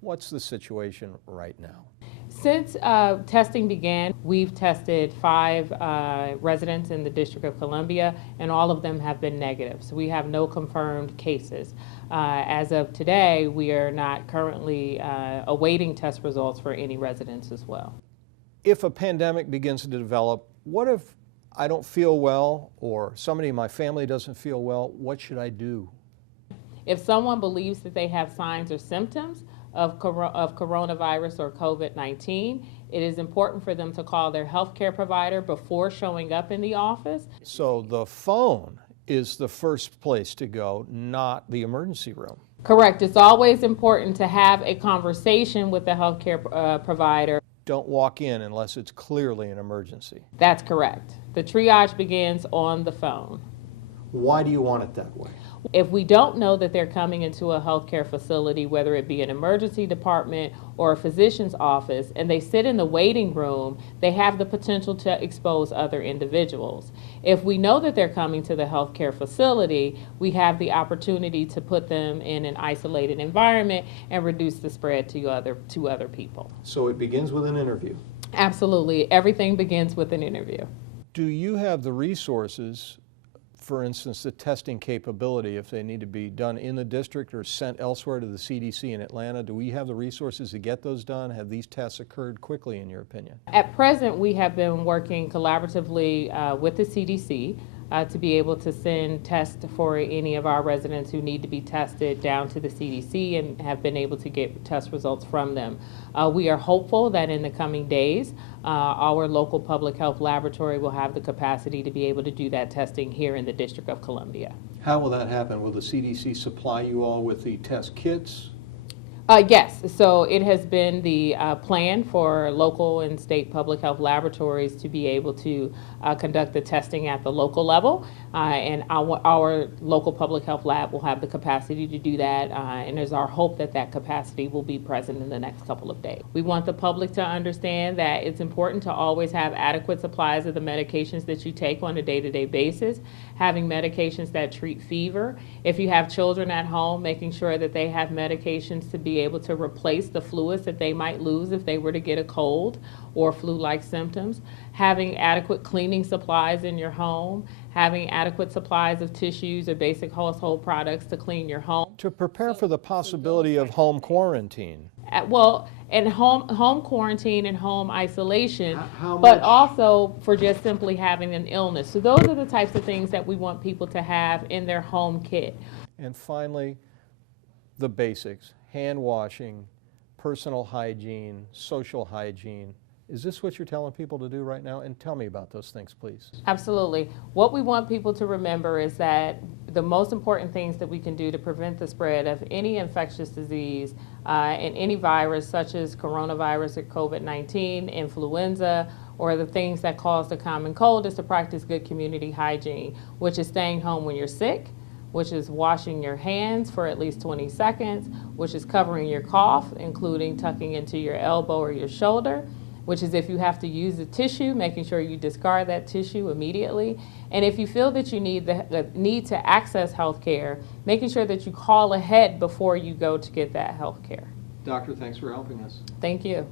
What's the situation right now? Since testing began, we've tested 5 residents in the District of Columbia, and all of them have been negative. So we have no confirmed cases. As of today, we are not currently awaiting test results for any residents as well. If a pandemic begins to develop, what if I don't feel well or somebody in my family doesn't feel well? What should I do? If someone believes that they have signs or symptoms of coronavirus or COVID-19, it is important for them to call their healthcare provider before showing up in the office. So the phone is the first place to go, not the emergency room. Correct. It's always important to have a conversation with the healthcare provider. Don't walk in unless it's clearly an emergency. That's correct. The triage begins on the phone. Why do you want it that way? If we don't know that they're coming into a healthcare facility, whether it be an emergency department or a physician's office, and they sit in the waiting room, they have the potential to expose other individuals. If we know that they're coming to the healthcare facility, we have the opportunity to put them in an isolated environment and reduce the spread to other people. So it begins with an interview. Absolutely. Everything begins with an interview. Do you have the resources, for instance, the testing capability, if they need to be done in the district or sent elsewhere to the CDC in Atlanta? Do we have the resources to get those done? Have these tests occurred quickly, in your opinion? At present, we have been working collaboratively with the CDC to be able to send tests for any of our residents who need to be tested down to the CDC and have been able to get test results from them. We are hopeful that in the coming days, our local public health laboratory will have the capacity to be able to do that testing here in the District of Columbia. How will that happen? Will the CDC supply you all with the test kits? Yes, so it has been the plan for local and state public health laboratories to be able to conduct the testing at the local level, and our local public health lab will have the capacity to do that, and it's our hope that that capacity will be present in the next couple of days. We want the public to understand that it's important to always have adequate supplies of the medications that you take on a day-to-day basis, having medications that treat fever. If you have children at home, making sure that they have medications to be able to replace the fluids that they might lose if they were to get a cold or flu-like symptoms, having adequate cleaning supplies in your home, having adequate supplies of tissues or basic household products to clean your home. To prepare for the possibility of home quarantine. And home quarantine and home isolation, How but much? also for just simply having an illness. So those are the types of things that we want people to have in their home kit. And finally, the basics: hand washing, personal hygiene, social hygiene. Is this what you're telling people to do right now? And tell me about those things, please. Absolutely. What we want people to remember is that the most important things that we can do to prevent the spread of any infectious disease and any virus such as coronavirus or COVID-19, influenza, or the things that cause the common cold is to practice good community hygiene, which is staying home when you're sick, which is washing your hands for at least 20 seconds, which is covering your cough, including tucking into your elbow or your shoulder, which is if you have to use a tissue, making sure you discard that tissue immediately. And if you feel that you need to access health care, making sure that you call ahead before you go to get that health care. Doctor, thanks for helping us. Thank you.